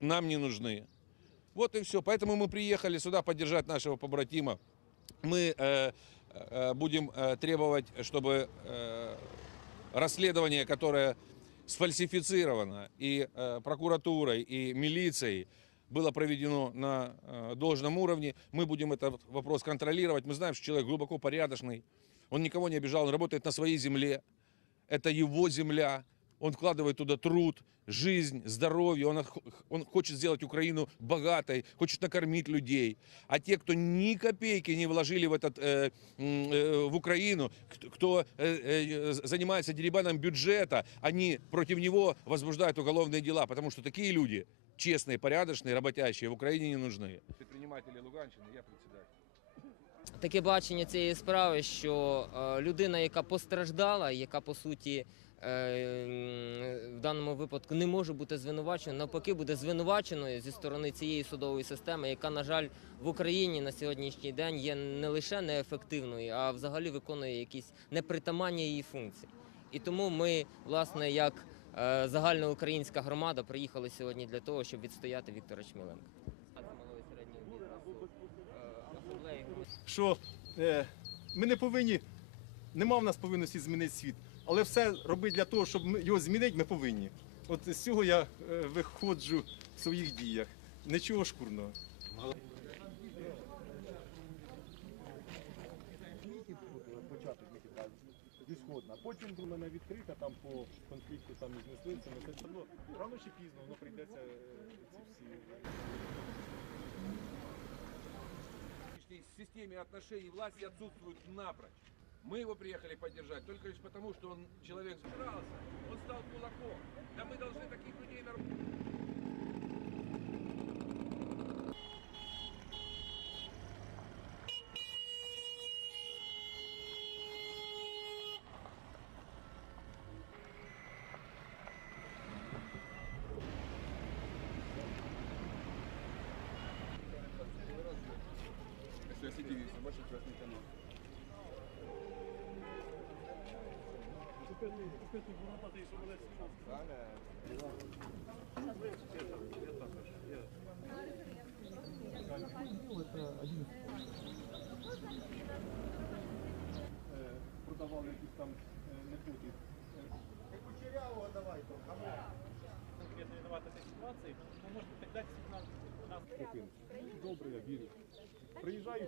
нам не нужны. Вот и все. Поэтому мы приехали сюда поддержать нашего побратима. Мы э, э, будем э, требовать, чтобы э, расследование, которое сфальсифицировано и э, прокуратурой, и милицией, было проведено на э, должном уровне. Мы будем этот вопрос контролировать. Мы знаем, что человек глубоко порядочный, он никого не обижал, он работает на своей земле. Это его земля. Он вкладывает туда труд, жизнь, здоровье. Он, ох- он хочет сделать Украину богатой, хочет накормить людей. А те, кто ни копейки не вложили в, этот, э, м, э, в Украину, кто, кто, э, э, занимается деребаном бюджета, они против него возбуждают уголовные дела, потому что такие люди, честные, порядочные, работящие, в Украине не нужны. Предприниматели Луганщины, я председатель. таке бачення цієї справи, що е, людина, яка постраждала, яка по суті е, м, в даному випадку не може бути звинуваченою, навпаки, буде звинуваченою зі сторони цієї судової системи, яка, на жаль, в Україні на сьогоднішній день є не лише неефективною, а взагалі виконує якісь непритаманні її функції. І тому ми, власне, як е, загальноукраїнська громада, приїхали сьогодні для того, щоб відстояти Віктора Чміленка. що е, ми не повинні, нема в нас повинності змінити світ, але все робити для того, щоб його змінити, ми повинні. От з цього я е, виходжу в своїх діях. Нічого шкурного. ісходна. Потім до мене відкрита там по конфлікту там із мисливцями. Це все одно рано чи пізно воно прийдеться е, ці всі. нынешней системе отношений власти отсутствует напрочь. Мы его приехали поддержать только лишь потому, что он человек справился, он стал кулаком. Да мы должны таких людей на Е, Продавали якісь там е, методи. конкретно виноват этой ситуации, вы можете тогда сигнал нас Добре, я вірю. Приїжджаю,